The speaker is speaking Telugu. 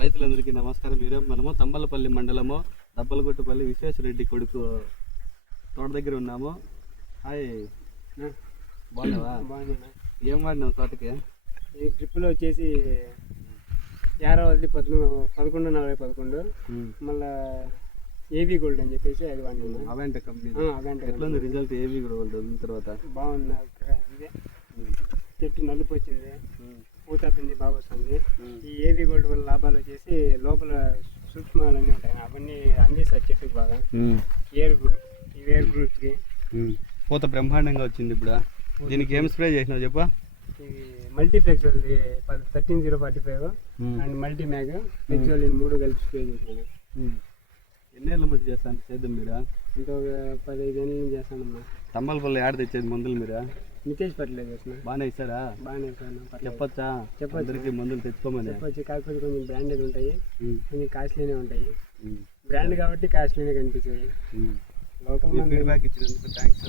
రైతులందరికీ నమస్కారం. మనము తంబలపల్లి మండలము దబ్బలగుట్టపల్లి విశ్వేశ్వరరెడ్డి కొడుకు తోట దగ్గర ఉన్నాము. హాయ్, బాగున్నావా? ఏం వాడినావు తోటకి? ఈ ట్రిప్లో వచ్చేసి 11/11 మళ్ళీ ఏబీ గోల్డ్ అని చెప్పేసి అది వాడినాము. అవేంట కంపెనీ ఎట్లుంది రిజల్ట్? ఏబీ గోల్డ్ వదిలిన తర్వాత బాగుంది. ఇదే చెట్టు నలుపు వచ్చింది, పూత పిండి బాగా వస్తుంది. ఈ ఏబీ గోల్డ్ వల్ల లాభాలు వచ్చేసి లోపల సూక్ష్మాలన్నీ ఉంటాయి, అవన్నీ అందిస్తాయి చెట్టుకు బాగా. ఈ వేర్ గ్రూప్స్కి పూత బ్రహ్మాండంగా వచ్చింది. ఇప్పుడు దీనికి ఏం స్ప్రే చేసినావు చెప్పా? మల్టీప్లెక్స్ 13045 అండ్ మల్టీ మ్యాగ్ మెక్సోలిన్ 3 కలిపి స్ప్రే చేసాను. ఎన్నేళ్ళ ముందు చేస్తాను సేద్యం మీరు? ఇంకొక 15 ఏళ్ళ నుంచి చేస్తానమ్మా. తంబలపల్లి ఆడ తెచ్చేది మందులు మీరు? నితేష్ ఫర్టిలైజర్ చేసిన. బాగానే ఇస్తారా? బాగానే ఇస్తాను. చెప్పొచ్చా? అందరికి మందులు తెచ్చుకోమని చెప్పొచ్చు. కాకపోతే కొంచెం బ్రాండెడ్ ఉంటాయి, కొంచెం కాస్ట్లీనే ఉంటాయి. బ్రాండ్ కాబట్టి కాస్ట్లీనే కనిపించాయి. లోకల్ ఫీడ్బ్యాక్ ఇచ్చినందుకు థ్యాంక్స్.